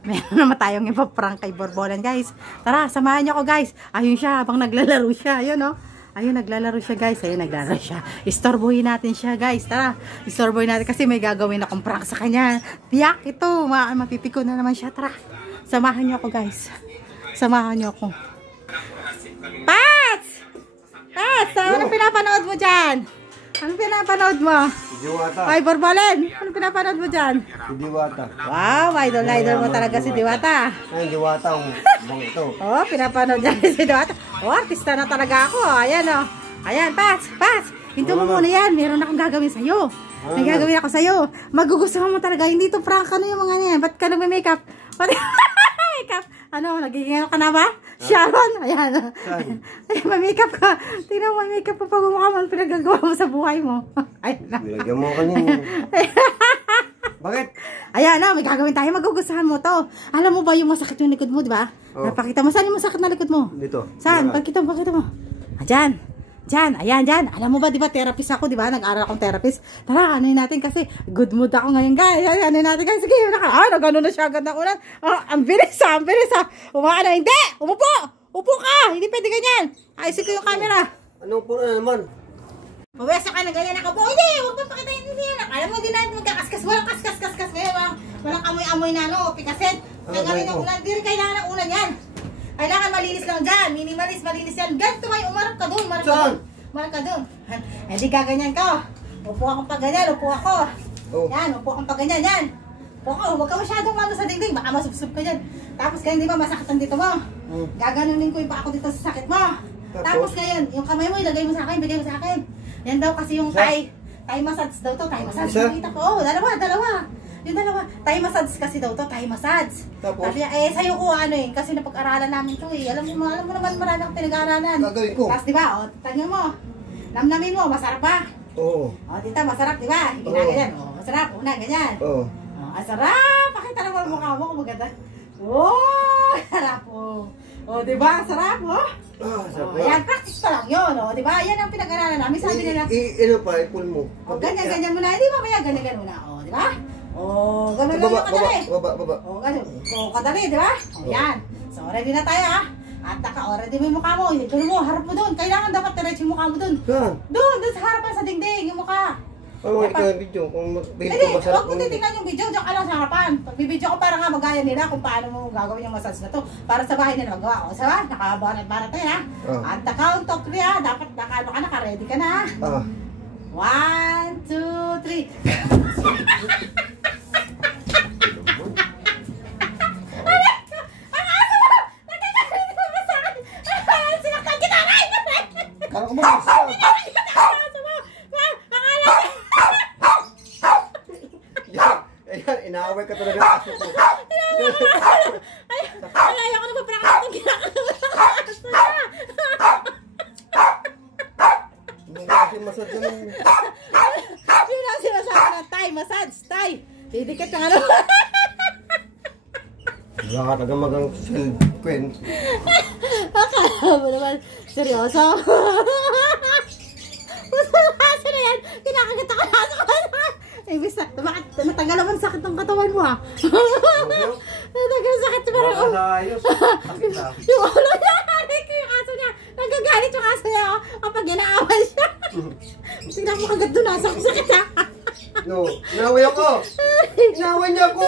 Meron naman tayong ipaprank kay Borbolan, guys. Tara, samahan niyo ako, guys. Ayun siya, habang naglalaro siya. Ayun, oh. Ayun, naglalaro siya, guys. Ayun, naglalaro siya. Istorbohin natin siya, guys. Tara, istorbohin natin kasi may gagawin akong prank sa kanya. Tiyak ito. Mapipiko na naman siya. Tara, samahan niyo ako, guys. Samahan niyo ako. Pats! Pats! Anong pinapanood mo dyan? Anong pinapanood mo? Diwata. Ay, Borbolan! Anong pinapanood mo dyan? Si Diwata. Wow, idol mo talaga si Diwata. Ay, Diwata ang bang ito. Oh, pinapanood niya si Diwata. Oh, artista na talaga ako. Ayan, oh. Ayan, Pats! Hinto mo muna yan. Meron akong gagawin sa'yo. May gagawin ako sa'yo. Magugustuhan mo talaga. Hindi ito prank. Ano yung mga yan? Ba't ka nagme-makeup? Makeup. Ano, nagiging ano ka na ba? Sharon. Ayan. Ay, may-makeup ka. Tingnan mo, may-makeup pa pag umukha mo. Pinagagawa mo sa buhay mo. Ayan na. Nilagyan mo kanina. Bakit? Ayan na, may gagawin tayo. Magugustuhan mo to. Alam mo ba yung masakit yung likod mo, di ba? Oh. Napakita mo. Saan yung masakit na likod mo? Dito. Saan? Pakita mo. Diyan. Ayan, dyan. Alam mo ba, di ba, therapist ako, di ba? Nag-aaral akong therapist. Tara, anuin natin kasi good mood ako ngayon, guys. Anuin natin, guys. Sige, nagano na siya agad na ulan. Ang bilis, Umaano, hindi! Upo ka! Hindi pwede ganyan. Ayusin ko yung camera. Anong puro na naman? Pawesa ka na ganyan nakapo. Hindi, huwag mo pakita yung hindi. Alam mo, hindi natin magkakaskas. Walang kaskas. Walang amoy-amoy na, no? Pikaset. Nagaling ng ulan. Hindi rin kailangan ng ulan yan. Kailangan malinis lang dyan. Minimalist, malinis yan. Ganito kayo, umarap ka doon. Umarap ka doon. Hindi gaganyan ka. Upo ako pa ganyan. Upo ako. Oh. Yan, upo akong pa ganyan. Yan. Upo ako. Huwag ka masyadong mano sa dingding. Baka masubsub ka dyan. Tapos ngayon, di ba, masakit ang dito mo. Gaganunin ko yung pa ako dito sa sakit mo. Tapos ngayon, yung kamay mo, ilagay mo sa akin. Bigay mo sa akin. Yan daw kasi yung Thai massage daw to. Thai massage. Nakita ko. Oh, dalawa. Yung dalawa, Thai massage kasi daw to, Thai massage. Tapos? Sabi niya, sa'yo ko kasi napag-aralan namin to Alam mo naman marami akong pinag-aralan. Gagawin ko. Tapos diba, tingnan mo, namnamin mo, masarap ba? Oo. Dito, masarap diba? Ganyan. Masarap, una, ganyan. Oo. Ang sarap, pakita naman ang mukha mo kung maganda. Sarap diba, sarap Sarap. Ayan, practice pa lang yun, diba? Yan ang pinag-aralan namin, sabi nila. Ano pa, ipul mo. Ganyan muna, hindi mamaya, ganyan muna, diba? Ganun lang yung kadali. Baba. Ganun. Kadali, di ba? Yan. So, ready na tayo, At ready mo yung mukha mo. Doon mo, harap mo doon. Kailangan dapat diretso yung mukha mo doon. Saan? Doon sa harapan sa dingding, yung mukha. Ito yung video. Kung hindi, huwag mo titignan yung video. Diyan ka lang sa harapan. Pagbibidyo ko para nga magaya nila kung paano mo gagawin yung massage na to. Para sa bahay nila magawa. Sabi, nakabarat tayo, At the count of 3, Dapat naka-ready ka na, 1, 2, 3. Kala ko mo, Ayan, inaaway ka talaga ng aso ko. Ayaw ko na magprakak itong kinakalakas na. Hindi nga kasi massage yun. Yun lang sinasabi na Thai massage. Thai. Didikit ng ano. Wala ka tagang magang self-queen. Akala mo naman. Seryoso? Masalasa na yan. Kinakagat ako na sa kanan. Ibig na, bakit matagal naman sakit ng katawan mo Matagal sakit mo rin. Ayos. Yung ulo niya, harik ko yung aso niya. Nagagalit yung aso niya kapag ginaawan siya. Tingnan mo kagad doon, sakit na. No, inaway ako. Inaway niya ako.